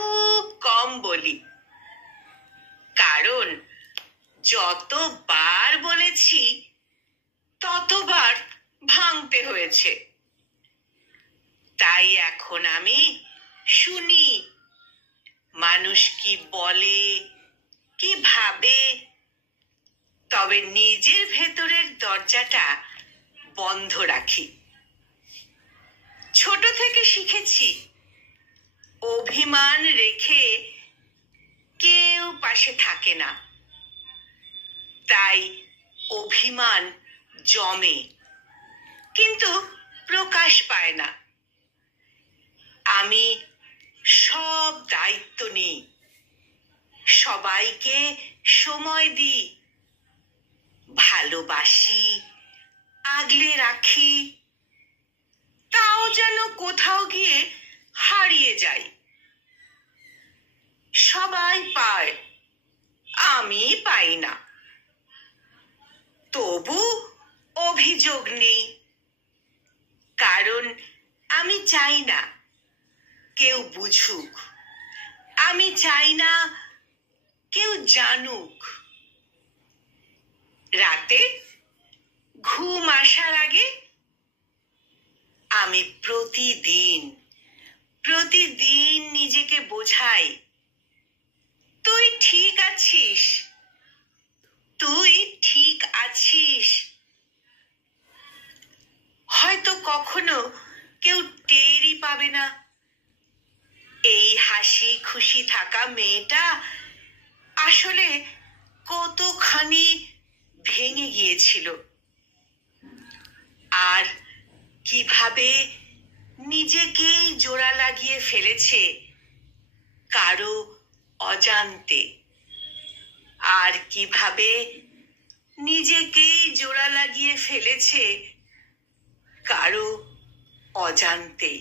খুব কম বলি, কারণ যতবার বলেছি ততবার ভাঙতে হয়েছে। তাই এখন আমি শুনি মানুষ কি বলে, কি ভাবে, তবে নিজের ভেতরের দরজাটা বন্ধ রাখি। ছোট থেকে শিখেছি অভিমান রেখে কেউ পাশে থাকে না, তাই অভিমান জমে কিন্তু প্রকাশ পায় না। আমি সব দায়িত্ব নিই, সবাইকে সময় দিই, ভালোবাসি, আগলে রাখি, তাও যেন কোথাও গিয়ে হারিয়ে যাই। সবাই পায়, আমি পাই না, তবু অভিযোগ নেই, কারণ আমি চাই না কেউ বুঝুক, আমি চাই না কেউ জানুক। রাতে ঘুম আসার আগে আমি প্রতিদিন নিজেকে বোঝাই, তুই ঠিক আছিস, তুই ঠিক আছিস। হয়তো কখনো কেউ টেরই পাবে না এই হাসি খুশি থাকা মেয়েটা আসলে কতখানি ভেঙে গিয়েছিল, আর কিভাবে নিজেকেই জোড়া লাগিয়ে ফেলেছে কারো অজান্তে, আর কিভাবে নিজেকেই জোড়া লাগিয়ে ফেলেছে কারো অজান্তেই।